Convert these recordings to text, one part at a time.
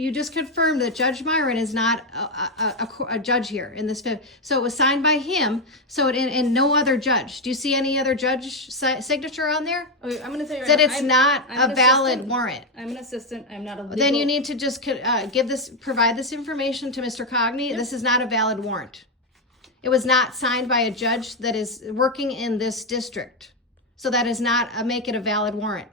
you just confirmed that Judge Myron is not a judge here in this. So it was signed by him. So and no other judge. Do you see any other judge signature on there? Okay, I'm going to tell you right that now, it's not I'm a valid assistant. warrant. I'm an assistant. I'm not a legal. Then you need to just provide this information to Mr. Cogney. Yep. This is not a valid warrant. It was not signed by a judge that is working in this district. So that is not make it a valid warrant.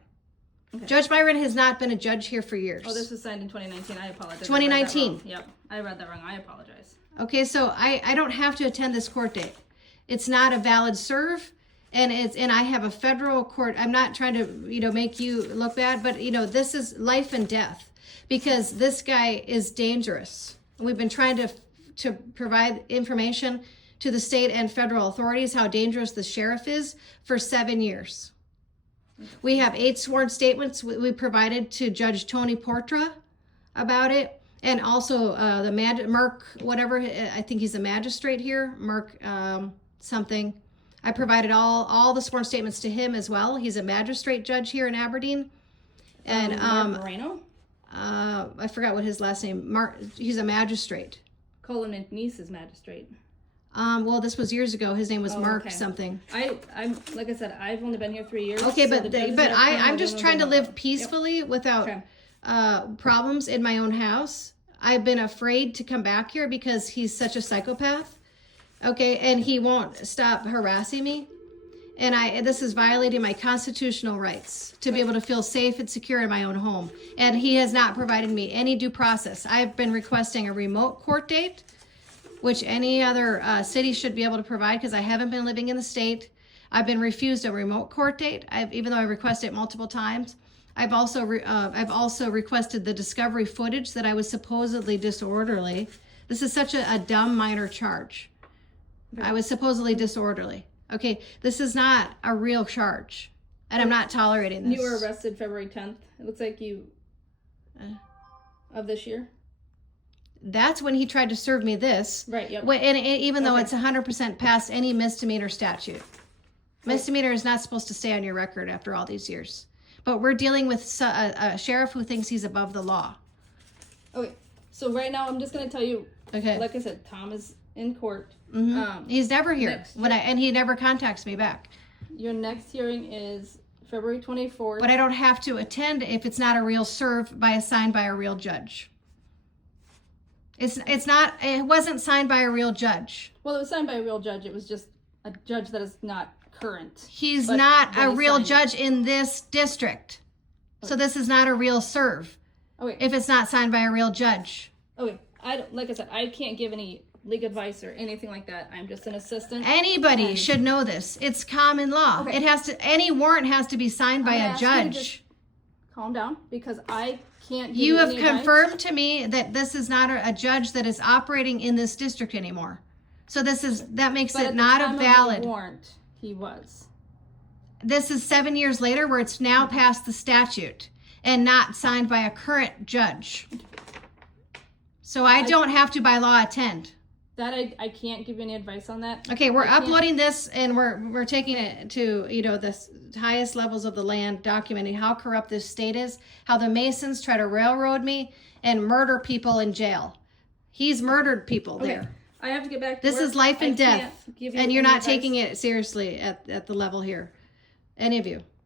Okay. Judge Byron has not been a judge here for years. Oh, this was signed in 2019. I apologize. 2019. Yep, I read that wrong. I apologize. Okay, so I don't have to attend this court date. It's not a valid serve, and I have a federal court. I'm not trying to make you look bad, but this is life and death because this guy is dangerous. We've been trying to provide information to the state and federal authorities how dangerous the sheriff is for 7 years. We have 8 sworn statements we provided to Judge Tony Portra about it, and also the Merck, whatever, I think he's a magistrate here, Merck something. I provided all the sworn statements to him as well. He's a magistrate judge here in Aberdeen. And Moreno? I forgot what his last name. He's a magistrate. Colin McNeese is magistrate. Well, this was years ago. His name was Mark something. I'm like I said, I've only been here 3 years. Okay, so I'm just trying to live peacefully without problems in my own house. I've been afraid to come back here because he's such a psychopath. Okay, and he won't stop harassing me. And this is violating my constitutional rights to be able to feel safe and secure in my own home. And he has not provided me any due process. I've been requesting a remote court date, which any other city should be able to provide because I haven't been living in the state. I've been refused a remote court date, even though I requested it multiple times. I've also requested the discovery footage that I was supposedly disorderly. This is such a dumb minor charge. I was supposedly disorderly. Okay, this is not a real charge, and I'm not tolerating this. You were arrested February 10th. It looks like you of this year. That's when he tried to serve me this. Right, yep. And even though it's 100% past any misdemeanor statute. Misdemeanor is not supposed to stay on your record after all these years. But we're dealing with a sheriff who thinks he's above the law. Okay, so right now I'm just going to tell you, like I said, Tom is in court. Mm-hmm. He's never here, and he never contacts me back. Your next hearing is February 24th. But I don't have to attend if it's not a real serve signed by a real judge. It wasn't signed by a real judge. Well, it was signed by a real judge. It was just a judge that is not current. He's not a real judge in this district. Okay. So this is not a real serve. Okay. If it's not signed by a real judge. Okay. Like I said, I can't give any legal advice or anything like that. I'm just an assistant. Anybody should know this. It's common law. Okay. Any warrant has to be signed by a judge. Calm down, because I can't give you have confirmed to me that this is not a judge that is operating in this district anymore. So that makes it not a valid warrant. He was. This is 7 years later where it's now past the statute and not signed by a current judge. So I don't have to by law attend. That I can't give you any advice on that. Okay, we're uploading this and we're taking it to the highest levels of the land, documenting how corrupt this state is, how the Masons try to railroad me and murder people in jail. He's murdered people there. I have to get back to this work. is life and death, and you're not taking it seriously at the level here, any of you.